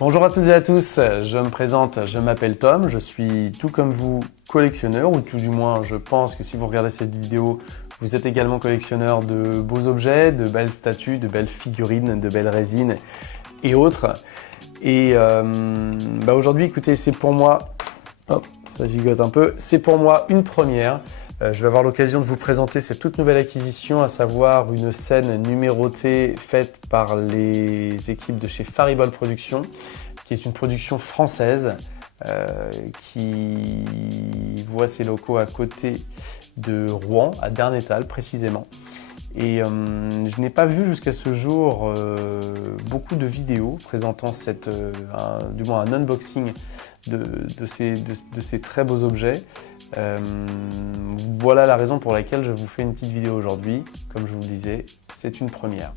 Bonjour à toutes et à tous, je me présente, je m'appelle Tom, je suis tout comme vous collectionneur, ou tout du moins je pense que si vous regardez cette vidéo, vous êtes également collectionneur de beaux objets, de belles statues, de belles figurines, de belles résines et autres. Et aujourd'hui, écoutez, c'est pour moi, hop, ça gigote un peu, c'est pour moi une première. Je vais avoir l'occasion de vous présenter cette toute nouvelle acquisition, à savoir une scène numérotée faite par les équipes de chez Faribol Productions, qui est une production française qui voit ses locaux à côté de Rouen, à Darnétal précisément. Et je n'ai pas vu jusqu'à ce jour beaucoup de vidéos présentant du moins un unboxing de ces très beaux objets. Voilà la raison pour laquelle je vous fais une petite vidéo aujourd'hui. Comme je vous le disais, c'est une première.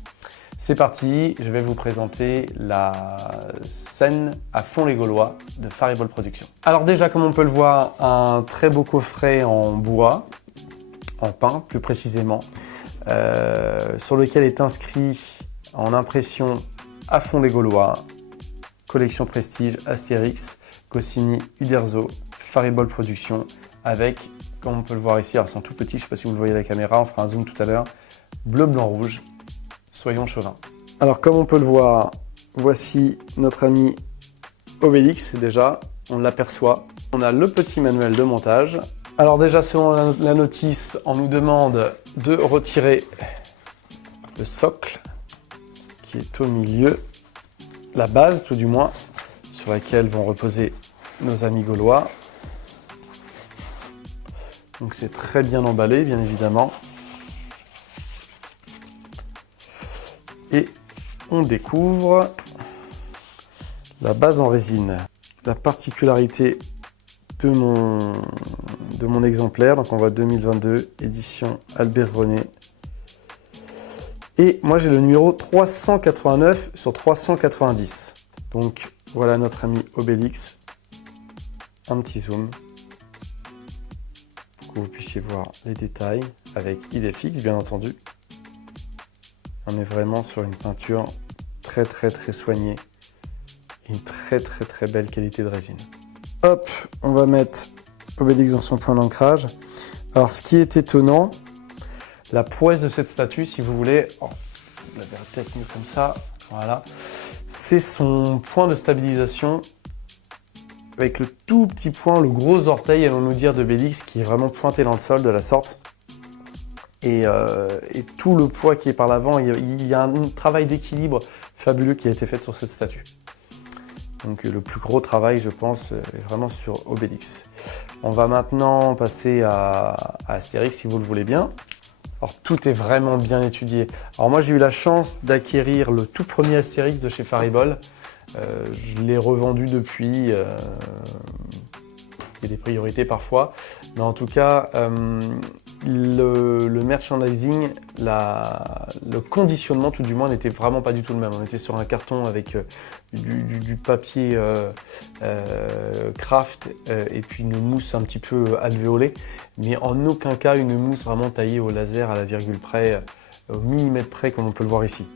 C'est parti, je vais vous présenter la scène à fond les Gaulois de Faribol Productions. Alors déjà, comme on peut le voir, un très beau coffret en bois, en pin plus précisément, sur lequel est inscrit en impression à fond les Gaulois, collection prestige Astérix, Goscinny, Uderzo, Faribol Productions, avec, comme on peut le voir ici, alors ils sont tout petits, je ne sais pas si vous le voyez à la caméra, on fera un zoom tout à l'heure, bleu, blanc, rouge, soyons chauvins. Alors comme on peut le voir, voici notre ami Obélix déjà, on l'aperçoit. On a le petit manuel de montage. Alors déjà, selon la notice, on nous demande de retirer le socle qui est au milieu, la base tout du moins, sur laquelle vont reposer nos amis gaulois. Donc c'est très bien emballé, bien évidemment. Et on découvre la base en résine. La particularité de mon exemplaire, donc on voit 2022, édition Albert René. Et moi j'ai le numéro 389 sur 390. Donc voilà notre ami Obélix. Un petit zoom pour que vous puissiez voir les détails avec idée fixe bien entendu. On est vraiment sur une peinture très soignée et une très belle qualité de résine. Hop, on va mettre Obélix dans son point d'ancrage. Alors ce qui est étonnant, la prouesse de cette statue, si vous voulez, vous l'avez peut-être mieux comme ça, voilà, c'est son point de stabilisation avec le tout petit point, le gros orteil, allons-nous dire, d'Obélix qui est vraiment pointé dans le sol de la sorte. Et tout le poids qui est par l'avant, il y a un travail d'équilibre fabuleux qui a été fait sur cette statue. Donc le plus gros travail, je pense, est vraiment sur Obélix. On va maintenant passer à Astérix, si vous le voulez bien. Alors tout est vraiment bien étudié. Alors moi j'ai eu la chance d'acquérir le tout premier Astérix de chez Faribol. Je l'ai revendu depuis. Il y a des priorités parfois. Mais en tout cas, le merchandising, le conditionnement tout du moins n'était vraiment pas du tout le même. On était sur un carton avec du papier craft et puis une mousse un petit peu alvéolée, mais en aucun cas une mousse vraiment taillée au laser à la virgule près, au millimètre près comme on peut le voir ici.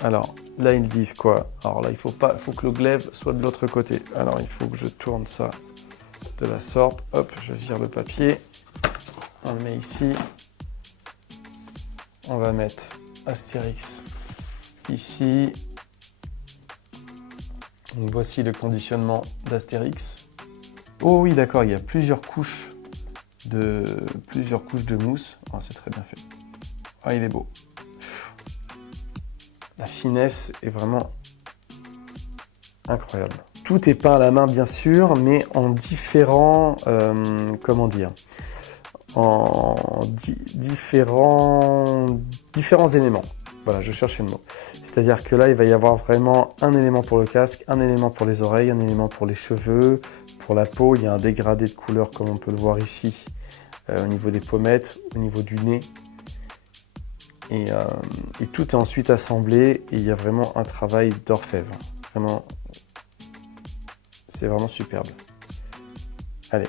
Alors là ils disent quoi? Alors là il faut que le glaive soit de l'autre côté. Alors il faut que je tourne ça de la sorte. Hop, je vire le papier. On le met ici. On va mettre Astérix ici. Donc voici le conditionnement d'Astérix. Oh oui, d'accord, il y a plusieurs couches de mousse. Oh, c'est très bien fait. Ah, il est beau. La finesse est vraiment incroyable. Tout est peint à la main, bien sûr, mais en différents, différents éléments. Voilà, je cherchais le mot. C'est-à-dire que là, il va y avoir vraiment un élément pour le casque, un élément pour les oreilles, un élément pour les cheveux, pour la peau. Il y a un dégradé de couleur, comme on peut le voir ici, au niveau des pommettes, au niveau du nez. Et tout est ensuite assemblé et il y a vraiment un travail d'orfèvre. Vraiment, c'est vraiment superbe. Allez,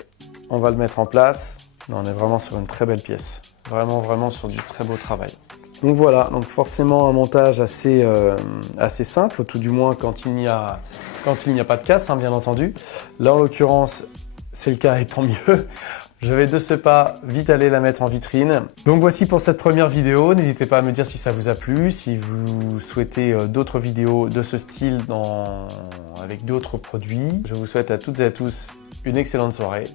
on va le mettre en place. On est vraiment sur une très belle pièce. Vraiment sur du très beau travail. Donc voilà, donc forcément un montage assez simple, tout du moins quand il n'y a quand il n'y a pas de casse, hein, bien entendu. Là, en l'occurrence, c'est le cas et tant mieux. Je vais de ce pas vite aller la mettre en vitrine. Donc voici pour cette première vidéo. N'hésitez pas à me dire si ça vous a plu, si vous souhaitez d'autres vidéos de ce style avec d'autres produits. Je vous souhaite à toutes et à tous une excellente soirée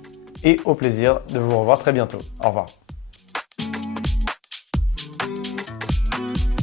et au plaisir de vous revoir très bientôt. Au revoir.